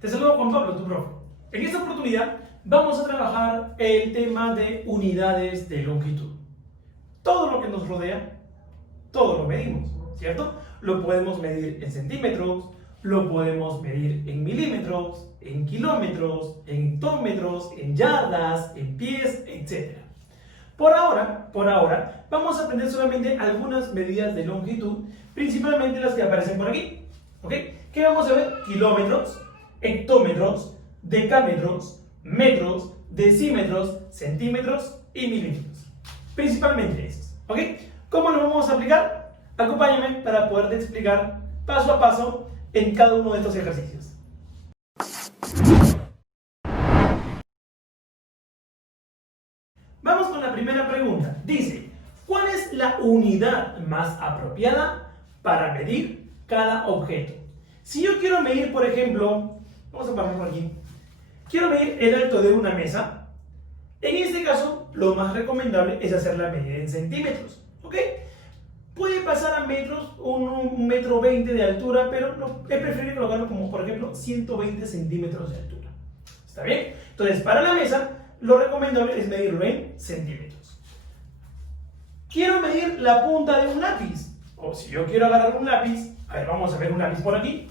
Te saludo Juan Pablo, tu profe. En esta oportunidad vamos a trabajar el tema de unidades de longitud. Todo lo que nos rodea, todo lo medimos, ¿cierto? Lo podemos medir en centímetros, lo podemos medir en milímetros, en kilómetros, en hectómetros, en yardas, en pies, etc. Por ahora, vamos a aprender solamente algunas medidas de longitud, principalmente las que aparecen por aquí. ¿Ok? ¿Qué vamos a ver? Kilómetros, hectómetros, decámetros, metros, decímetros, centímetros y milímetros. Principalmente estos. ¿Ok? ¿Cómo lo vamos a aplicar? Acompáñame para poderte explicar paso a paso en cada uno de estos ejercicios. Vamos con la primera pregunta. Dice, ¿cuál es la unidad más apropiada para medir cada objeto? Si yo quiero medir, por ejemplo, vamos a ponerlo aquí, quiero medir el alto de una mesa, en este caso, lo más recomendable es hacer la medida en centímetros, ¿ok? Puede pasar a metros, un metro 20 de altura, pero es preferible colocarlo como, por ejemplo, 120 centímetros de altura. ¿Está bien? Entonces, para la mesa, lo recomendable es medirlo en centímetros. Quiero medir la punta de un lápiz, o si yo quiero agarrar un lápiz, a ver, vamos a ver un lápiz por aquí.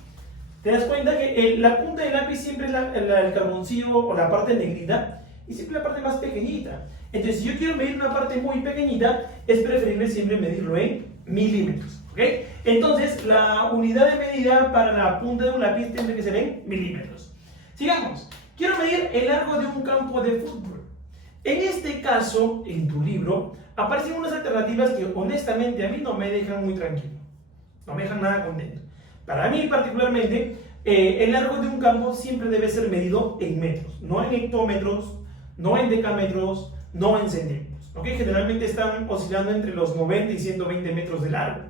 Te das cuenta que la punta del lápiz siempre es el carboncillo o la parte negrita y siempre la parte más pequeñita. Entonces, si yo quiero medir una parte muy pequeñita, es preferible siempre medirlo en milímetros. ¿Ok? Entonces, la unidad de medida para la punta de un lápiz tiene que ser en milímetros. Sigamos. Quiero medir el largo de un campo de fútbol. En este caso, en tu libro, aparecen unas alternativas que honestamente a mí no me dejan muy tranquilo. No me dejan nada contento. Para mí particularmente, el largo de un campo siempre debe ser medido en metros, no en hectómetros, no en decámetros, no en centímetros. ¿Ok? Generalmente están oscilando entre los 90 y 120 metros de largo.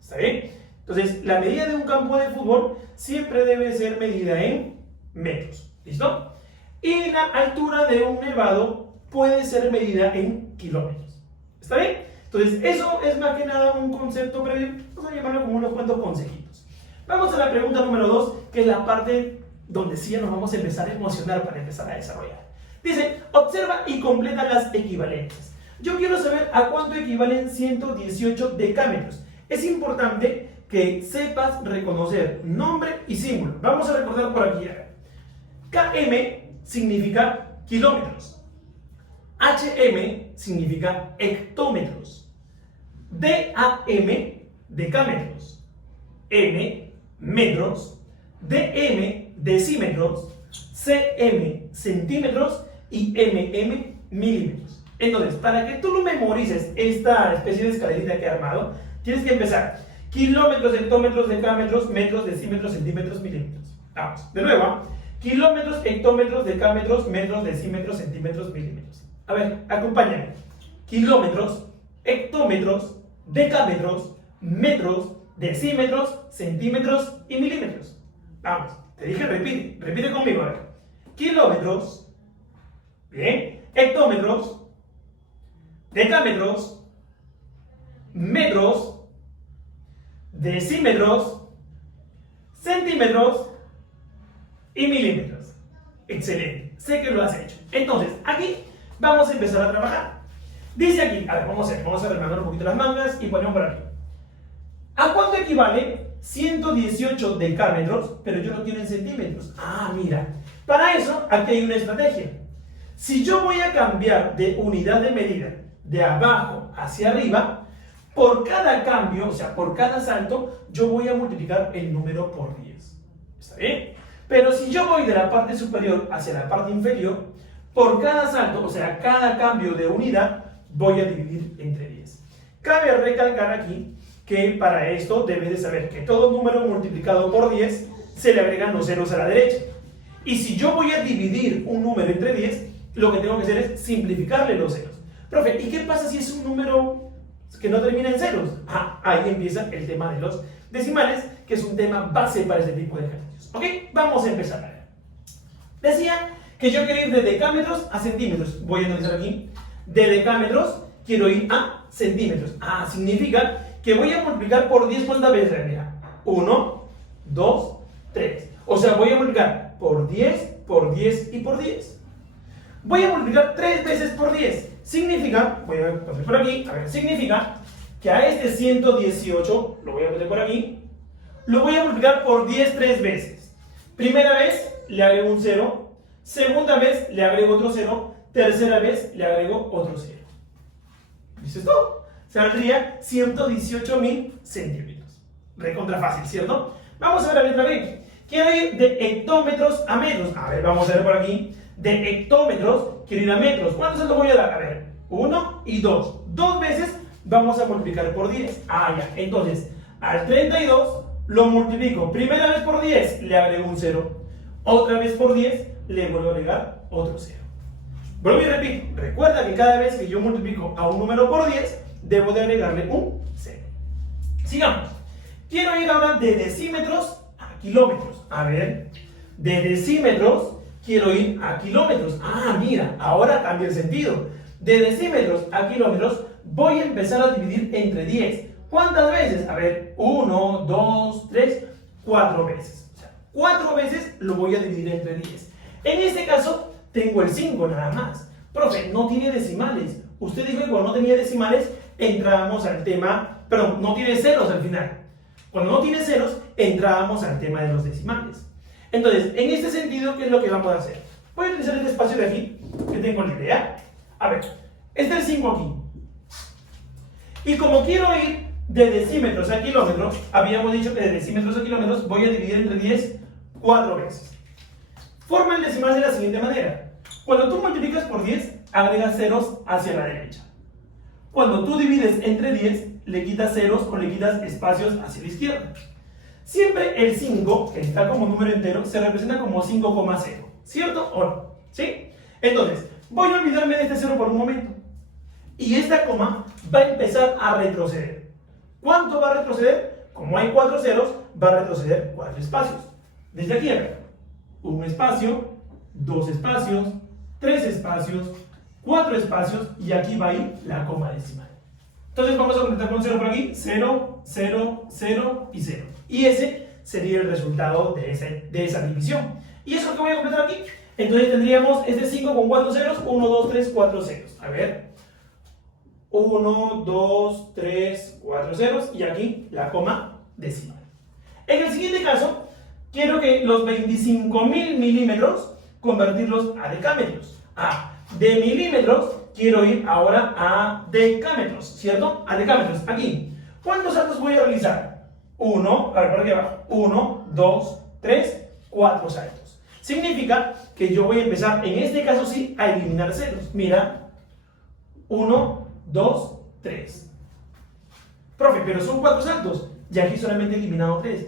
¿Está bien? Entonces, la medida de un campo de fútbol siempre debe ser medida en metros. ¿Listo? Y la altura de un nevado puede ser medida en kilómetros. ¿Está bien? Entonces, eso es más que nada un concepto previo. Vamos a llamarlo como unos cuantos consejitos. Vamos a la pregunta número 2, que es la parte donde sí ya nos vamos a empezar a emocionar para empezar a desarrollar. Dice, observa y completa las equivalencias. Yo quiero saber a cuánto equivalen 118 decámetros. Es importante que sepas reconocer nombre y símbolo. Vamos a recordar por aquí. KM significa kilómetros. HM significa hectómetros. DAM, decámetros. M, metros. DM, decímetros. CM, centímetros. Y MM, milímetros. Entonces, para que tú lo memorices esta especie de escalerita que he armado, tienes que empezar kilómetros, hectómetros, decámetros, metros, decímetros, centímetros, milímetros. Vamos, de nuevo. Kilómetros, hectómetros, decámetros, metros, decímetros, centímetros, milímetros. A ver, acompáñame. Kilómetros, hectómetros, decámetros, metros, decímetros, centímetros y milímetros. Vamos, te dije repite conmigo. A ver. Kilómetros, bien, hectómetros, decámetros, metros, decímetros, centímetros y milímetros. Excelente, sé que lo has hecho. Entonces, aquí vamos a empezar a trabajar. Dice aquí, a ver, vamos a remangar un poquito las mangas y ponemos por aquí. ¿A cuánto equivale 118 decámetros? Pero yo lo quiero en centímetros. Ah, mira, para eso aquí hay una estrategia. Si yo voy a cambiar de unidad de medida de abajo hacia arriba, por cada cambio, o sea, por cada salto, yo voy a multiplicar el número por 10. ¿Está bien? Pero si yo voy de la parte superior hacia la parte inferior, por cada salto, o sea, cada cambio de unidad, voy a dividir entre 10. Cabe recalcar aquí que para esto debes de saber que todo número multiplicado por 10 se le agregan los ceros a la derecha. Y si yo voy a dividir un número entre 10, lo que tengo que hacer es simplificarle los ceros. Profe, ¿y qué pasa si es un número que no termina en ceros? Ah, ahí empieza el tema de los decimales, que es un tema base para este tipo de ejercicios. ¿Ok? Vamos a empezar a ver. Decía que yo quiero ir de decámetros a centímetros. Voy a analizar aquí. De decámetros quiero ir a centímetros. Ah, significa que voy a multiplicar por 10 cuántas veces. Mira, 1, 2, 3. O sea, voy a multiplicar por 10, por 10 y por 10. Voy a multiplicar 3 veces por 10. Significa, voy a poner por aquí, a ver, significa que a este 118, lo voy a poner por aquí, lo voy a multiplicar por 10 3 veces. Primera vez le agrego un 0, segunda vez le agrego otro 0, tercera vez le agrego otro 0. ¿Listo esto? Saldría 118.000 centímetros. Recontra fácil, ¿cierto? Vamos a ver la letra B. Quiero ir de hectómetros a metros. A ver, vamos a ver por aquí. De hectómetros quiero ir a metros. ¿Cuántos se los voy a dar? A ver, 1 y 2. Dos veces vamos a multiplicar por 10. Ah, ya. Entonces, al 32 lo multiplico. Primera vez por 10 le agrego un 0. Otra vez por 10 le vuelvo a agregar otro 0. Vuelvo y repito. Recuerda que cada vez que yo multiplico a un número por 10, debo de agregarle un 0. Sigamos. Quiero ir ahora de decímetros a kilómetros. A ver, de decímetros quiero ir a kilómetros. Ah, mira, ahora cambia el sentido. De decímetros a kilómetros voy a empezar a dividir entre 10. ¿Cuántas veces? A ver, 1, 2, 3, 4 veces. O sea, 4 veces lo voy a dividir entre 10. En este caso, tengo el 5 nada más. Profe, no tiene decimales. Usted dijo que cuando no tenía decimales, entrábamos al tema, perdón, no tiene ceros al final. Cuando no tiene ceros, entrábamos al tema de los decimales. Entonces, en este sentido, ¿qué es lo que vamos a hacer? Voy a utilizar este espacio de aquí, que tengo la idea. A ver, este es el 5 aquí. Y como quiero ir de decímetros a kilómetros, habíamos dicho que de decímetros a kilómetros voy a dividir entre 10 4 veces. Forma el decimal de la siguiente manera. Cuando tú multiplicas por 10, agregas ceros hacia la derecha. Cuando tú divides entre 10, le quitas ceros o le quitas espacios hacia la izquierda. Siempre el 5, que está como número entero, se representa como 5,0. ¿Cierto o no? ¿Sí? Entonces, voy a olvidarme de este 0 por un momento. Y esta coma va a empezar a retroceder. ¿Cuánto va a retroceder? Como hay 4 ceros, va a retroceder 4 espacios. Desde aquí acá. Un espacio, 2 espacios, 3 espacios, 4 espacios y aquí va a ir la coma decimal. Entonces vamos a completar con 0 por aquí, 0, 0, 0 y 0. Y ese sería el resultado de esa división. ¿Y eso es lo que voy a completar aquí? Entonces tendríamos este 5 con 4 ceros, 1, 2, 3, 4 ceros. A ver, 1, 2, 3, 4 ceros y aquí la coma decimal. En el siguiente caso, quiero que los 25.000 milímetros convertirlos a decámetros. De milímetros quiero ir ahora a decámetros, ¿cierto? A decámetros, aquí. ¿Cuántos saltos voy a realizar? 1, a ver por aquí abajo, 1, 2, 3, 4 saltos. Significa que yo voy a empezar, en este caso sí, a eliminar ceros. Mira, 1, 2, 3. Profe, pero son 4 saltos. Y aquí solamente he eliminado 3.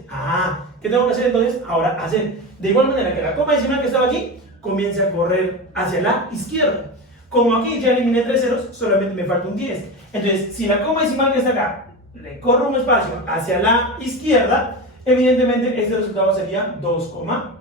¿Qué tengo que hacer entonces? Ahora hacer de igual manera que la coma decimal que estaba aquí comience a correr hacia la izquierda. Como aquí ya eliminé 3 ceros, solamente me falta un 10. Entonces, si la coma decimal que está acá le corro un espacio hacia la izquierda, evidentemente este resultado sería 2,5.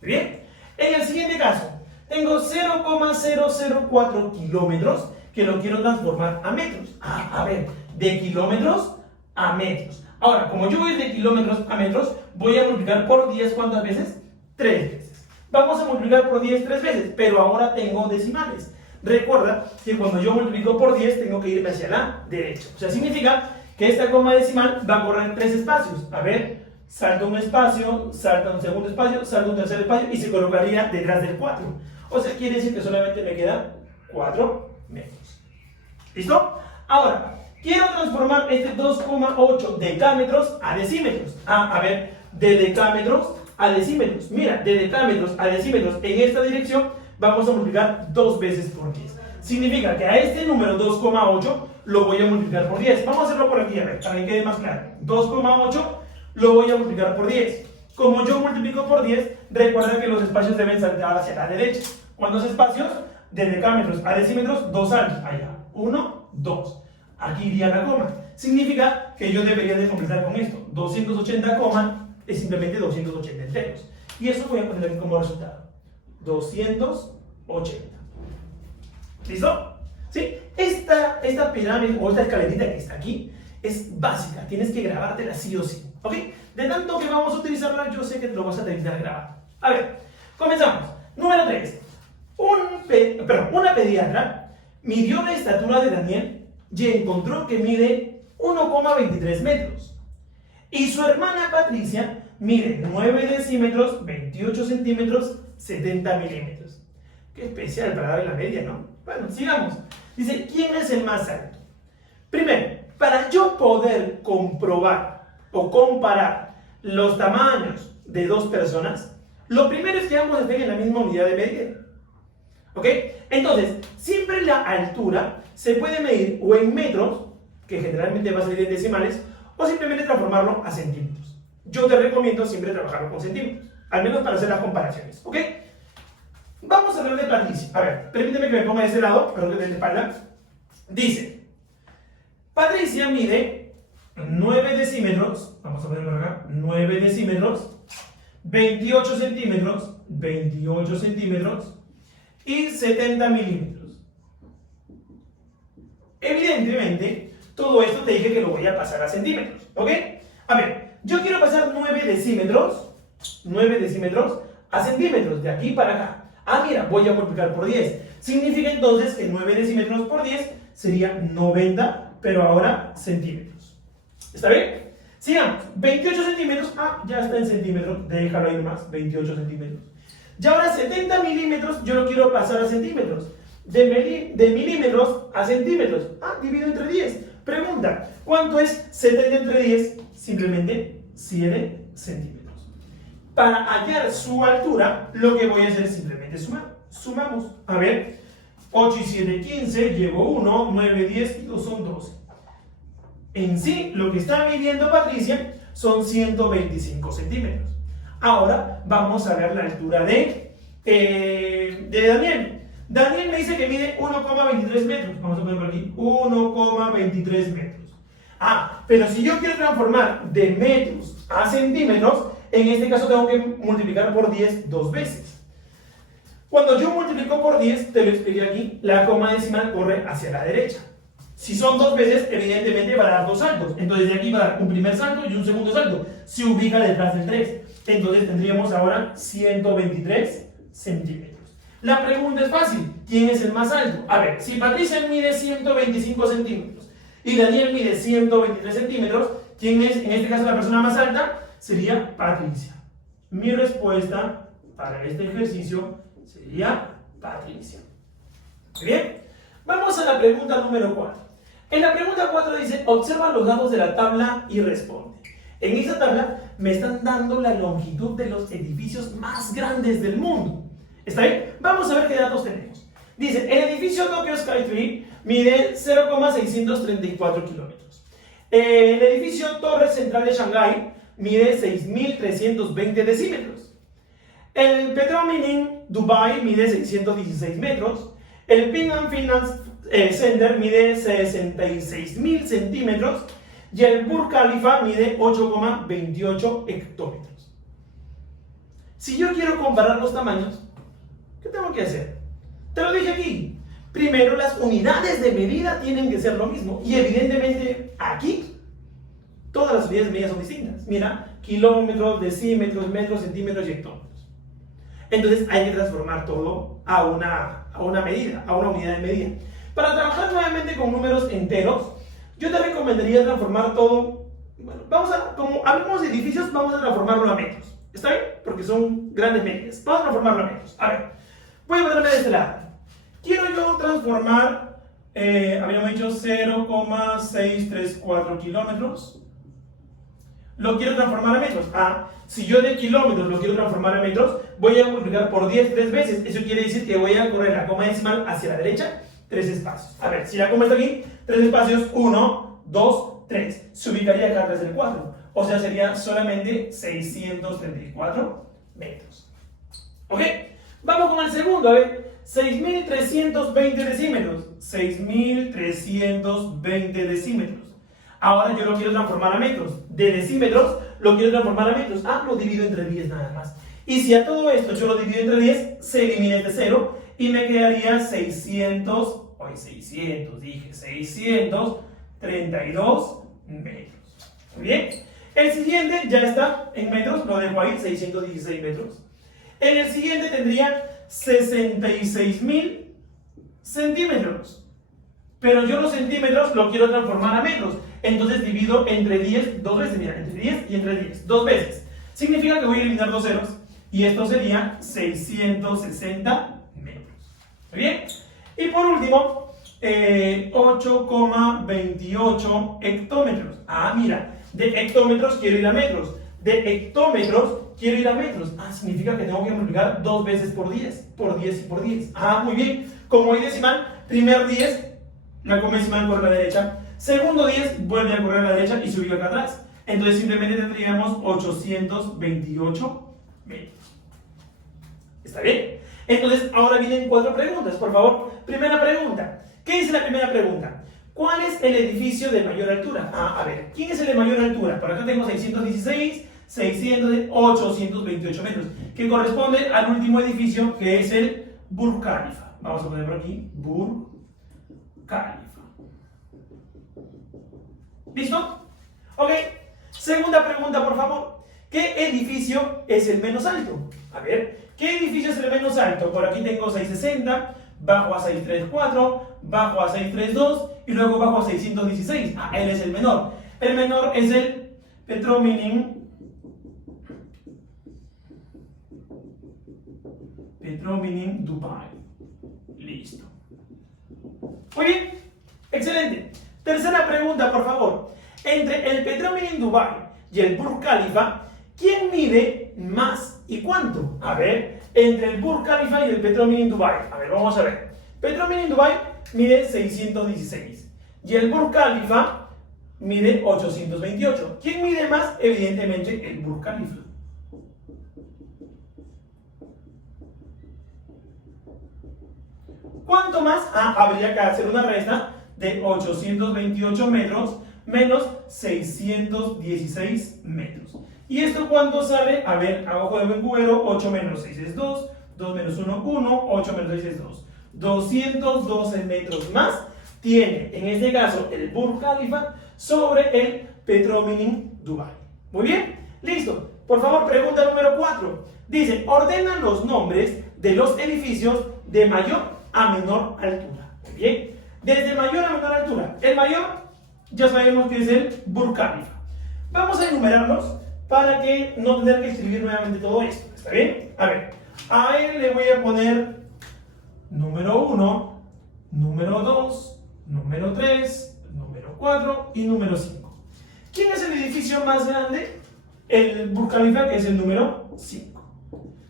Muy bien. En el siguiente caso, tengo 0,004 kilómetros que lo quiero transformar a metros. A ver, de kilómetros a metros. Ahora, como yo voy de kilómetros a metros, voy a multiplicar por 10 ¿cuántas veces? 3 veces. Vamos a multiplicar por 10 3 veces, pero ahora tengo decimales. Recuerda que cuando yo multiplico por 10 tengo que irme hacia la derecha. O sea, significa que esta coma decimal va a correr 3 espacios. A ver, salta un espacio, salta un segundo espacio, salta un tercer espacio y se colocaría detrás del 4. O sea, quiere decir que solamente me quedan 4 metros. ¿Listo? Ahora, quiero transformar este 2,8 decámetros a decímetros. A ver, de decámetros a decímetros. Mira, de decámetros a decímetros en esta dirección vamos a multiplicar 2 veces por 10. Significa que a este número 2,8 lo voy a multiplicar por 10. Vamos a hacerlo por aquí, a ver, para que quede más claro. 2,8 lo voy a multiplicar por 10. Como yo multiplico por 10, recuerda que los espacios deben saltar hacia la derecha. ¿Cuántos espacios? De decámetros a decímetros, 2 saltos. Allá, 1, 2. Aquí iría la coma. Significa que yo debería de completar con esto. 280, es simplemente 280 enteros. Y eso voy a poner aquí como resultado. 280. ¿Listo? ¿Sí? Esta pirámide o esta escalerita que está aquí es básica. Tienes que grabártela sí o sí. ¿Ok? De tanto que vamos a utilizarla, yo sé que te lo vas a terminar grabando. A ver, comenzamos. Número 3. Una pediatra midió la estatura de Daniel y encontró que mide 1,23 metros. Y su hermana Patricia mide 9 decímetros, 28 centímetros, 70 milímetros. Qué especial para darle la media, ¿no? Bueno, sigamos. Dice, ¿quién es el más alto? Primero, para yo poder comprobar o comparar los tamaños de dos personas, lo primero es que ambos estén en la misma unidad de medida. ¿Ok? Entonces, siempre la altura se puede medir o en metros, que generalmente va a salir en decimales, o simplemente transformarlo a centímetros. Yo te recomiendo siempre trabajarlo con centímetros, al menos para hacer las comparaciones. ¿Ok? Vamos a hablar de Patricia. A ver, permíteme que me ponga de este lado, perdón que te dé la espalda. Dice, Patricia mide 9 decímetros, vamos a ponerlo acá, 9 decímetros, 28 centímetros y 70 milímetros. Evidentemente, todo esto te dije que lo voy a pasar a centímetros, ¿ok? A ver, yo quiero pasar 9 decímetros a centímetros, de aquí para acá. Ah, mira, voy a multiplicar por 10. Significa entonces que 9 decímetros por 10 sería 90, pero ahora centímetros. ¿Está bien? Sigamos. 28 centímetros. Ah, ya está en centímetros. Déjalo ahí más. 28 centímetros. Y ahora 70 milímetros yo lo quiero pasar a centímetros. De milímetros a centímetros. Ah, divido entre 10. Pregunta, ¿cuánto es 70 entre 10? Simplemente 7 centímetros. Para hallar su altura, lo que voy a hacer es simplemente sumar. Sumamos. A ver, 8 y 7, 15, llevo 1, 9, 10 y 2 son 12. En sí, lo que está midiendo Patricia son 125 centímetros. Ahora vamos a ver la altura de Daniel. Daniel me dice que mide 1,23 metros. Vamos a poner por aquí, 1,23 metros. Ah, pero si yo quiero transformar de metros a centímetros, en este caso tengo que multiplicar por 10 dos veces. Cuando yo multiplico por 10, te lo expliqué aquí, la coma decimal corre hacia la derecha. Si son dos veces, evidentemente va a dar dos saltos. Entonces de aquí va a dar un primer salto y un segundo salto. Se ubica detrás del 3. Entonces tendríamos ahora 123 centímetros. La pregunta es fácil. ¿Quién es el más alto? A ver, si Patricia mide 125 centímetros y Daniel mide 123 centímetros, ¿quién es en este caso la persona más alta? Sería Patricia. Mi respuesta para este ejercicio sería Patricia. ¿Bien? Vamos a la pregunta número 4. En la pregunta 4 dice, observa los datos de la tabla y responde. En esta tabla me están dando la longitud de los edificios más grandes del mundo. ¿Está bien? Vamos a ver qué datos tenemos. Dice, el edificio Tokyo Skytree mide 0,634 kilómetros. El edificio Torre Central de Shanghái mide 6.320 decímetros. El Petrol Minin Dubai mide 616 metros. El Ping An Finance Center mide 66.000 centímetros. Y el Burj Khalifa mide 8,28 hectómetros. Si yo quiero comparar los tamaños, ¿qué tengo que hacer? Te lo dije aquí. Primero, las unidades de medida tienen que ser lo mismo. Y evidentemente, aquí, todas las unidades de medida son distintas. Mira, kilómetros, decímetros, metros, centímetros y hectómetros. Entonces, hay que transformar todo a una medida, a una unidad de medida. Para trabajar nuevamente con números enteros, yo te recomendaría transformar todo. Bueno, como hablamos de edificios, vamos a transformarlo a metros. ¿Está bien? Porque son grandes medidas. Vamos a transformarlo a metros. A ver, voy a ponerme de este lado. Quiero yo transformar, habíamos dicho 0,634 kilómetros. Lo quiero transformar a metros. Ah, si yo de kilómetros lo quiero transformar a metros, voy a multiplicar por 10 tres veces. Eso quiere decir que voy a correr la coma decimal hacia la derecha 3 espacios. A ver, si la coma está aquí, 3 espacios, 1, 2, 3. Se ubicaría acá atrás del 4. O sea, sería solamente 634 metros. ¿Ok? Vamos con el segundo, a ver. 6.320 decímetros. 6.320 decímetros. Ahora yo lo quiero transformar a metros. De decímetros lo quiero transformar a metros. Ah, lo divido entre 10 nada más. Y si a todo esto yo lo divido entre 10, se elimina este 0 y me quedaría 632 metros. ¿Bien? El siguiente ya está en metros, lo dejo ahí, 616 metros. En el siguiente tendría 66.000 centímetros. Pero yo los centímetros lo quiero transformar a metros. Entonces divido entre 10 dos veces. Mira, entre 10 y entre 10. Dos veces. Significa que voy a eliminar dos ceros. Y esto sería 660 metros. ¿Muy bien? Y por último, 8,28 hectómetros. Ah, mira. De hectómetros quiero ir a metros. De hectómetros quiero ir a metros. Ah, significa que tengo que multiplicar dos veces por 10. Por 10 y por 10. Ah, muy bien. Como hay decimal, primer 10, la coma decimal corre a la derecha. Segundo 10, vuelve a correr a la derecha y se ubica acá atrás. Entonces simplemente tendríamos 828 metros. ¿Está bien? Entonces ahora vienen cuatro preguntas, por favor. Primera pregunta. ¿Qué dice la primera pregunta? ¿Cuál es el edificio de mayor altura? Ah, a ver, ¿quién es el de mayor altura? Por acá tengo 616, 600, 828 metros, que corresponde al último edificio, que es el Burj Khalifa. Vamos a poner por aquí, Burj Khalifa. ¿Listo? Ok. Segunda pregunta, por favor. ¿Qué edificio es el menos alto? A ver, ¿qué edificio es el menos alto? Por aquí tengo 660, bajo a 634, bajo a 632 y luego bajo a 616. Ah, él es el menor. El menor es el Petrominim Dubai. Listo. Muy bien. Excelente. Tercera pregunta, por favor. Entre el Petrominim Dubai y el Burj Khalifa, ¿quién mide más y cuánto? A ver, entre el Burj Khalifa y el Petrominim Dubai. A ver, vamos a ver. Petrominim Dubai mide 616 y el Burj Khalifa mide 828. ¿Quién mide más? Evidentemente el Burj Khalifa. ¿Cuánto más? Ah, habría que hacer una resta de 828 metros menos 616 metros. ¿Y esto cuánto sale? A ver, a ojo de buen cubero, 8 menos 6 es 2, 2 menos 1, 1, 8 menos 6 es 2. 212 metros más tiene, en este caso, el Burj Khalifa sobre el Petrominim Dubai. Muy bien, listo. Por favor, pregunta número 4. Dice, ordena los nombres de los edificios de mayor a menor altura. Muy bien. Desde mayor a menor altura. El mayor, ya sabemos que es el Burj Khalifa. Vamos a enumerarlos para que no tener que escribir nuevamente todo esto. ¿Está bien? A ver, a él le voy a poner número 1, número 2, número 3, número 4 y número 5. ¿Quién es el edificio más grande? El Burj Khalifa, que es el número 5.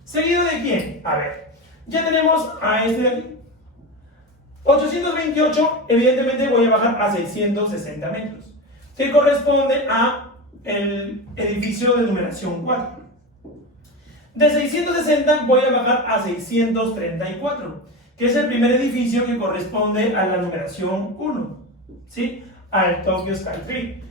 ¿Seguido de quién? A ver, ya tenemos a este de aquí. 828, evidentemente voy a bajar a 660 metros, que corresponde a el edificio de numeración 4. De 660 voy a bajar a 634, que es el primer edificio que corresponde a la numeración 1, ¿sí? Al Tokyo Skytree.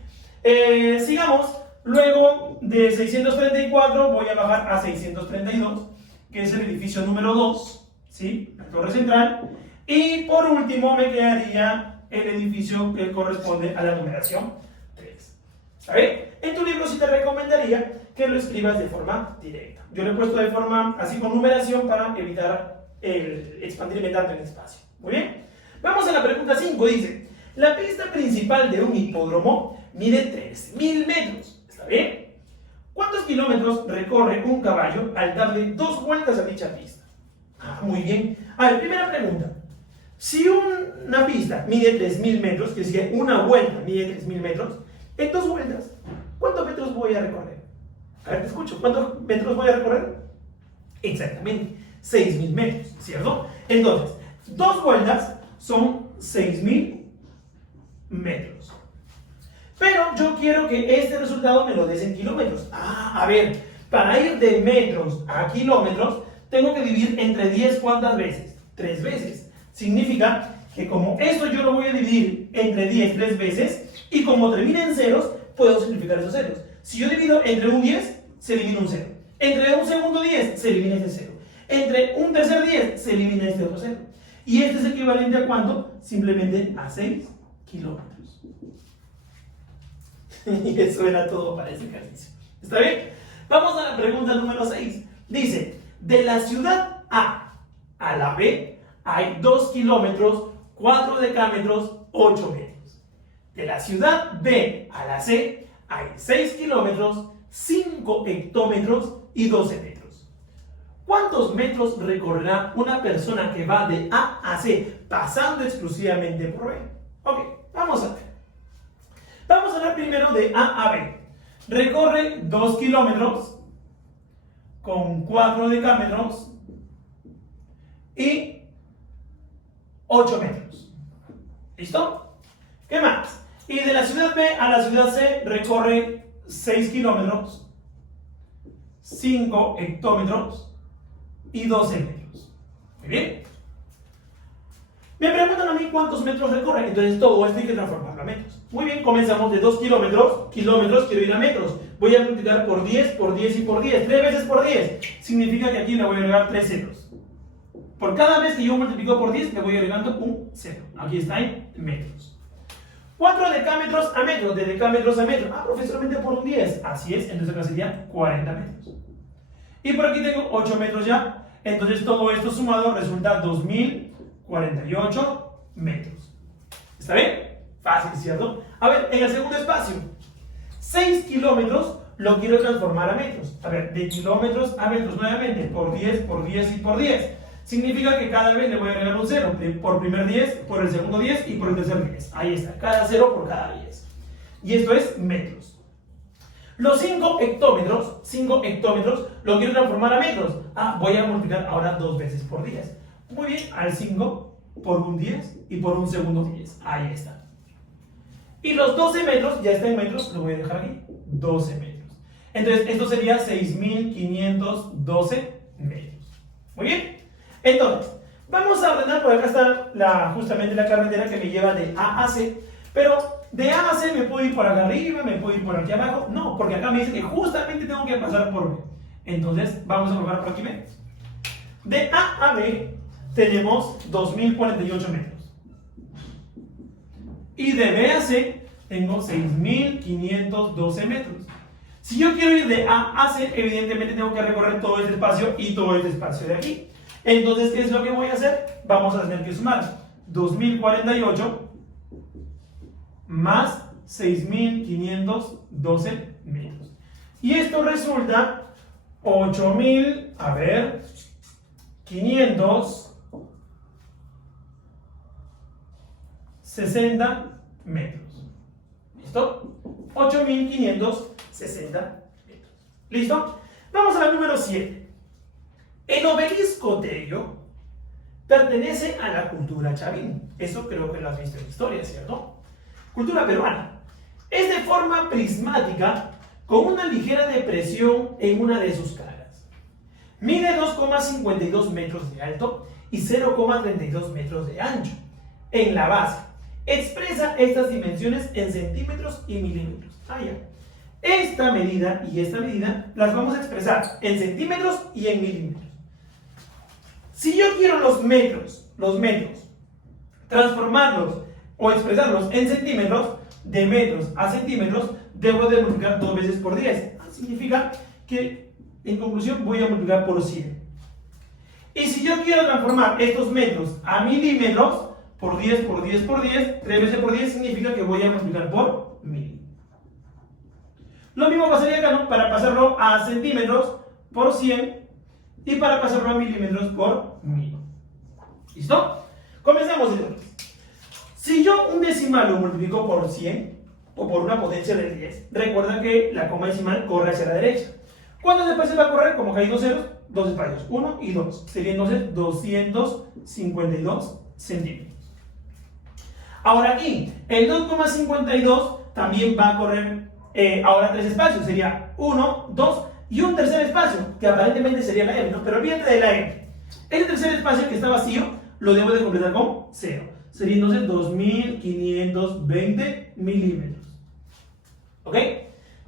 Sigamos, luego de 634 voy a bajar a 632, que es el edificio número 2, ¿sí? La torre central. Y por último me quedaría el edificio que corresponde a la numeración 3. ¿Está bien? En tu libro sí te recomendaría que lo escribas de forma directa. Yo lo he puesto de forma así con numeración para evitar el expandirme tanto en espacio. Muy bien. Vamos a la pregunta 5. Dice, la pista principal de un hipódromo mide 3.000 metros. ¿Está bien? ¿Cuántos kilómetros recorre un caballo al darle 2 vueltas a dicha pista? Ah, muy bien. A ver, primera pregunta. Si una pista mide 3.000 metros, que es que una vuelta mide 3.000 metros, en 2 vueltas, ¿cuántos metros voy a recorrer? A ver, te escucho. ¿Cuántos metros voy a recorrer? Exactamente, 6.000 metros, ¿cierto? Entonces, 2 vueltas son 6.000 metros. Pero yo quiero que este resultado me lo des en kilómetros. Ah, a ver, para ir de metros a kilómetros, tengo que dividir entre 10, ¿cuántas veces? 3 veces. Significa que como esto yo lo voy a dividir entre 10 3 veces, y como termina en ceros, puedo simplificar esos ceros. Si yo divido entre un 10, se elimina un 0. Entre un segundo 10, se elimina este 0. Entre un tercer 10, se elimina este otro 0. ¿Y este es equivalente a cuánto? Simplemente a 6 kilómetros. Y eso era todo para ese ejercicio. ¿Está bien? Vamos a la pregunta número 6. Dice, de la ciudad A a la B hay 2 kilómetros, 4 decámetros, 8 metros. De la ciudad B a la C hay 6 kilómetros, 5 hectómetros y 12 metros. ¿Cuántos metros recorrerá una persona que va de A a C pasando exclusivamente por B? Ok, vamos a ver. Vamos a hablar primero de A a B. Recorre 2 kilómetros con 4 decámetros y 8 metros. ¿Listo? ¿Qué más? Y de la ciudad B a la ciudad C recorre 6 kilómetros, 5 hectómetros y 12 metros. Muy bien. Me preguntan a mí cuántos metros recorre, entonces todo esto hay que transformarlo a metros. Muy bien, comenzamos de 2 kilómetros, quiero ir a metros. Voy a multiplicar por 10, por 10 y por 10. 3 veces por 10 significa que aquí le voy a agregar 3 ceros. Por cada vez que yo multiplico por 10, le voy agregando un cero. Aquí está en metros. 4 decámetros a metros, de decámetros a metros. Ah, profesor, solamente por un 10. Así es, entonces acá serían 40 metros. Y por aquí tengo 8 metros ya. Entonces todo esto sumado resulta 2048 metros. ¿Está bien? Fácil, ¿cierto? A ver, en el segundo espacio, 6 kilómetros lo quiero transformar a metros. A ver, de kilómetros a metros nuevamente, por 10, por 10 y por 10. Significa que cada vez le voy a agregar un 0, por primer 10, por el segundo 10 y por el tercer 10. Ahí está, cada 0 por cada 10. Y esto es metros. Los 5 hectómetros, lo quiero transformar a metros. Ah, voy a multiplicar ahora 2 veces por 10. Muy bien, al 5 por un 10 y por un segundo 10. Ahí está. Y los 12 metros, ya está en metros, lo voy a dejar aquí, 12 metros. Entonces, esto sería 6.512 metros. Muy bien. Entonces, vamos a ordenar, por acá está justamente la carretera que me lleva de A a C, pero de A a C me puedo ir por acá arriba, me puedo ir por aquí abajo. No, porque acá me dice que justamente tengo que pasar por B. Entonces, vamos a colocar por aquí B. De A a B tenemos 2.048 metros. Y de B a C tengo 6.512 metros. Si yo quiero ir de A a C, evidentemente tengo que recorrer todo este espacio y todo este espacio de aquí. Entonces, ¿qué es lo que voy a hacer? Vamos a tener que sumar 2048 más 6512 metros. Y esto resulta 8560 metros. ¿Listo? 8560 metros. ¿Listo? Vamos a la número 7. El obelisco Tello pertenece a la cultura chavín. Eso creo que lo has visto en historia, ¿cierto? Cultura peruana. Es de forma prismática con una ligera depresión en una de sus caras. Mide 2,52 metros de alto y 0,32 metros de ancho. En la base, expresa estas dimensiones en centímetros y milímetros. Ah, ya. Esta medida y esta medida las vamos a expresar en centímetros y en milímetros. Si yo quiero los metros, transformarlos o expresarlos en centímetros, de metros a centímetros, debo de multiplicar 2 veces por 10. Significa que, en conclusión, voy a multiplicar por 100. Y si yo quiero transformar estos metros a milímetros, por 10, por 10, por 10, 3 veces por 10, significa que voy a multiplicar por 1000. Lo mismo pasaría acá, ¿no? Para pasarlo a centímetros por 100 y para pasarlo a milímetros por 1000. ¿Listo? Comenzamos entonces. Si yo un decimal lo multiplico por 100 o por una potencia de 10, recuerda que la coma decimal corre hacia la derecha. ¿Cuántos espacios va a correr? Como que hay dos ceros, dos espacios, 1 y 2. Sería entonces 252 centímetros. Ahora aquí, el 2,52 también va a correr ahora 3 espacios. Sería 1, 2 y un tercer espacio, que aparentemente sería la M, ¿no? Pero olvídate de la M. Este tercer espacio que está vacío lo debo de completar con 0. Sería entonces 2520 milímetros. ¿Ok?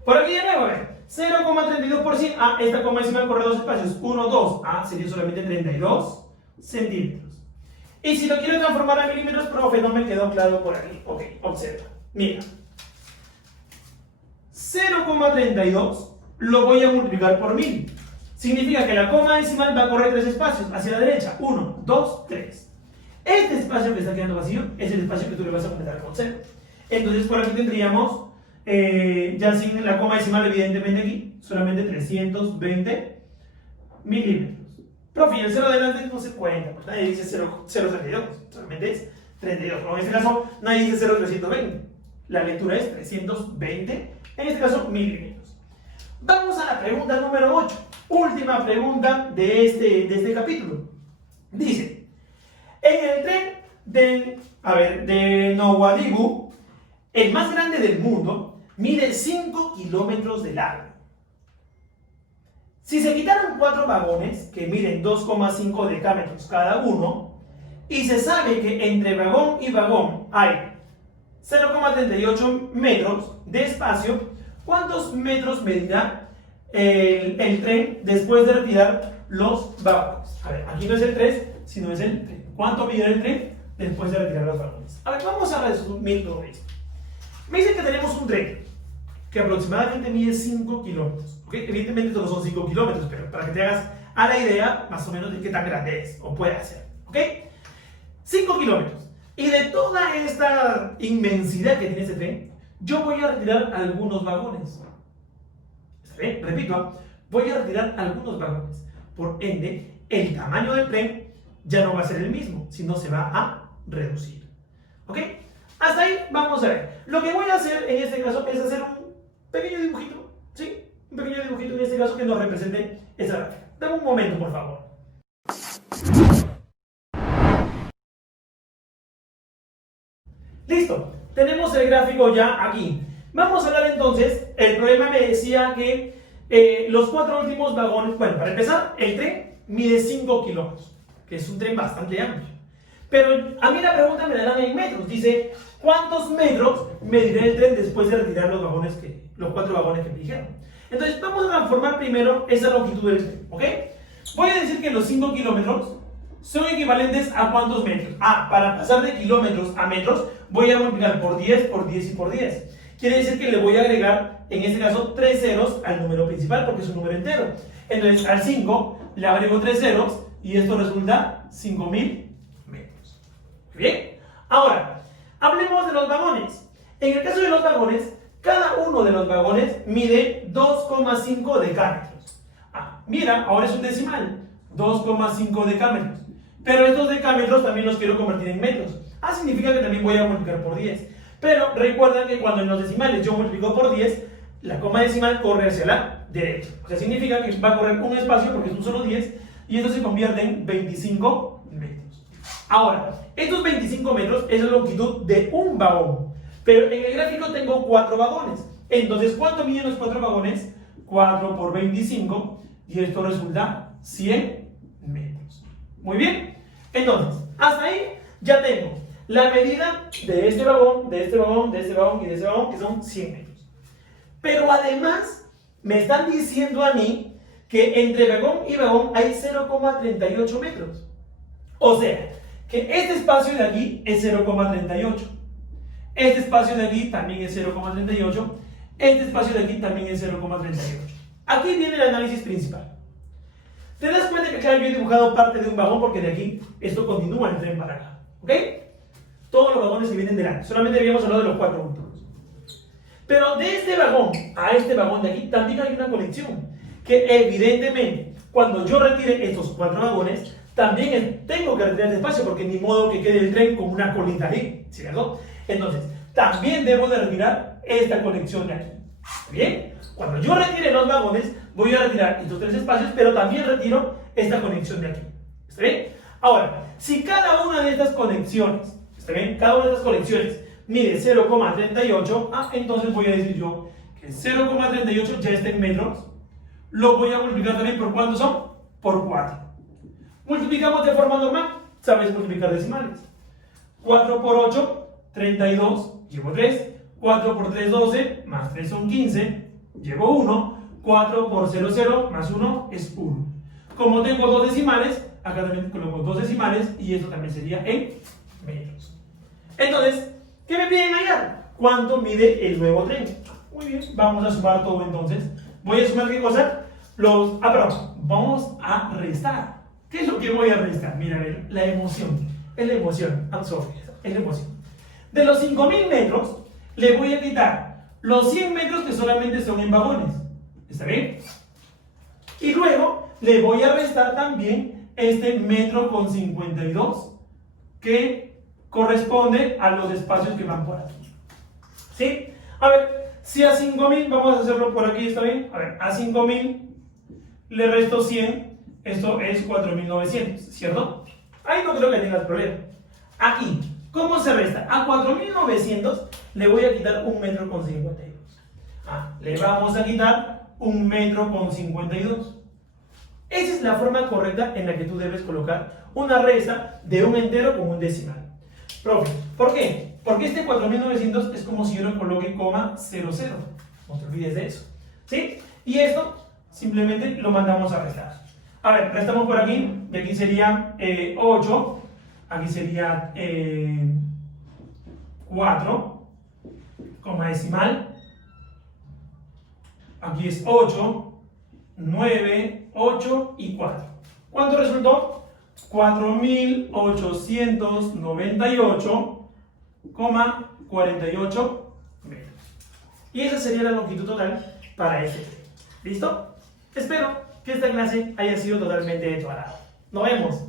Por aquí de nuevo, a ver. 0,32%. Ah, esta coma decimal corre 2 espacios. 1, 2. Ah, sería solamente 32 centímetros. Y si lo quiero transformar a milímetros, profe, no me quedó claro por aquí. Ok, observa. Mira. 0,32 lo voy a multiplicar por 1000. Significa que la coma decimal va a correr 3 espacios hacia la derecha. 1, 2, 3. Este espacio que está quedando vacío es el espacio que tú le vas a completar con 0. Entonces por aquí tendríamos, ya sin la coma decimal evidentemente aquí, solamente 320 milímetros. Profe, y el 0 adelante no se cuenta, pues nadie dice 0,32, solamente es 32. O en este caso nadie dice 0,320. La lectura es 320, en este caso milímetros. Vamos a la pregunta número 8. Última pregunta de este capítulo. Dice, en el tren de Nouadhibou, el más grande del mundo, mide 5 kilómetros de largo. Si se quitaron 4 vagones, que miden 2,5 decámetros cada uno, y se sabe que entre vagón y vagón hay 0,38 metros de espacio, ¿cuántos metros medirá el tren después de retirar los vagones? A ver, aquí no es el 3, sino es el tren. ¿Cuánto mide el tren después de retirar los vagones? A ver, vamos a resumir todo esto. Me dicen que tenemos un tren que aproximadamente mide 5 kilómetros. ¿Okay? Evidentemente todos son 5 kilómetros, pero para que te hagas a la idea más o menos de qué tan grande es o puede ser. ¿Ok? 5 kilómetros. Y de toda esta inmensidad que tiene este tren, yo voy a retirar algunos vagones. ¿Está bien? Repito, voy a retirar algunos vagones. Por ende, el tamaño del tren ya no va a ser el mismo, sino se va a reducir. ¿Ok? Hasta ahí vamos a ver. Lo que voy a hacer en este caso es hacer un pequeño dibujito, ¿sí? Un pequeño dibujito en este caso que nos represente esa gráfica. Dame un momento, por favor. Listo, tenemos el gráfico ya aquí. Vamos a hablar entonces, el problema me decía que los 4 últimos vagones, bueno, para empezar, el tren mide 5 kilómetros, que es un tren bastante amplio. Pero a mí la pregunta me la dan en metros, dice, ¿cuántos metros medirá el tren después de retirar los 4 vagones que me dijeron? Entonces, vamos a transformar primero esa longitud del tren, ¿ok? Voy a decir que los 5 kilómetros son equivalentes a ¿cuántos metros? Para pasar de kilómetros a metros, voy a multiplicar por 10, por 10 y por 10. Quiere decir que le voy a agregar, en este caso, 3 ceros al número principal, porque es un número entero. Entonces, al 5 le agrego 3 ceros y esto resulta 5000 metros. ¿Bien? Ahora, hablemos de los vagones. En el caso de los vagones, cada uno de los vagones mide 2,5 decámetros. Mira, ahora es un decimal. 2,5 decámetros. Pero estos decámetros también los quiero convertir en metros. Significa que también voy a multiplicar por 10. Pero recuerda que cuando en los decimales yo multiplico por 10, la coma decimal corre hacia la derecha. O sea, significa que va a correr un espacio porque es un solo 10 y esto se convierte en 25 metros. Ahora, estos 25 metros es la longitud de un vagón. Pero en el gráfico tengo 4 vagones. Entonces, ¿cuánto miden los 4 vagones? 4 por 25 y esto resulta 100 metros. Muy bien. Entonces, hasta ahí ya tengo la medida de este vagón, de este vagón, de este vagón y de este vagón, que son 100 metros. Pero además, me están diciendo a mí que entre vagón y vagón hay 0,38 metros. O sea, que este espacio de aquí es 0,38. Este espacio de aquí también es 0,38. Este espacio de aquí también es 0,38. Aquí viene el análisis principal. Te das cuenta que acá yo he dibujado parte de un vagón porque de aquí esto continúa el tren para acá. ¿Ok? Todos los vagones que vienen delante. Solamente habíamos hablado de los 4 últimos. Pero de este vagón a este vagón de aquí también hay una conexión. Que evidentemente, cuando yo retire estos 4 vagones, también tengo que retirar este espacio porque ni modo que quede el tren con una colita ahí. ¿Cierto? Entonces, también debo de retirar esta conexión de aquí. ¿Bien? Cuando yo retire los vagones, voy a retirar estos 3 espacios, pero también retiro esta conexión de aquí. ¿Está bien? Ahora, si cada una de estas conexiones, ¿está bien? Cada una de estas conexiones mide 0,38, entonces voy a decir yo que 0,38 ya está en metros. Lo voy a multiplicar también por ¿cuántos son? Por 4. Multiplicamos de forma normal. ¿Sabes multiplicar decimales? 4 por 8, 32, llevo 3. 4 por 3, 12, más 3 son 15, llevo 1. 4 por 0, 0, más 1 es 1. Como tengo 2 decimales, acá también coloco 2 decimales y esto también sería en metros. Entonces, ¿qué me piden hallar? ¿Cuánto mide el nuevo tren? Muy bien, vamos a sumar todo entonces. Voy a sumar qué cosa? Perdón, vamos a restar. ¿Qué es lo que voy a restar? Mira, a ver, la emoción. Es la emoción, absorbe, es la emoción. De los 5000 metros, le voy a quitar los 100 metros que solamente son en vagones. ¿Está bien? Y luego le voy a restar también este metro con 52 que corresponde a los espacios que van por aquí. ¿Sí? A ver, si a 5000, vamos a hacerlo por aquí, ¿está bien? A ver, a 5000 le resto 100, esto es 4900, ¿cierto? Ahí no creo que tengas problema. Aquí, ¿cómo se resta? A 4900 le voy a quitar un metro con 52. Le vamos a quitar un metro con 52. Esa es la forma correcta en la que tú debes colocar una resta de un entero con un decimal. Profe, ¿por qué? Porque este 4900 es como si yo lo coloque coma 00. No te olvides de eso. ¿Sí? Y esto simplemente lo mandamos a restar. A ver, restamos por aquí. Y aquí sería 8. Aquí sería 4, coma decimal. Aquí es 8, 9, 8 y 4. ¿Cuánto resultó? 4898,48 metros. Y esa sería la longitud total para este tren. ¿Listo? Espero que esta clase haya sido totalmente de tu agrado. Nos vemos.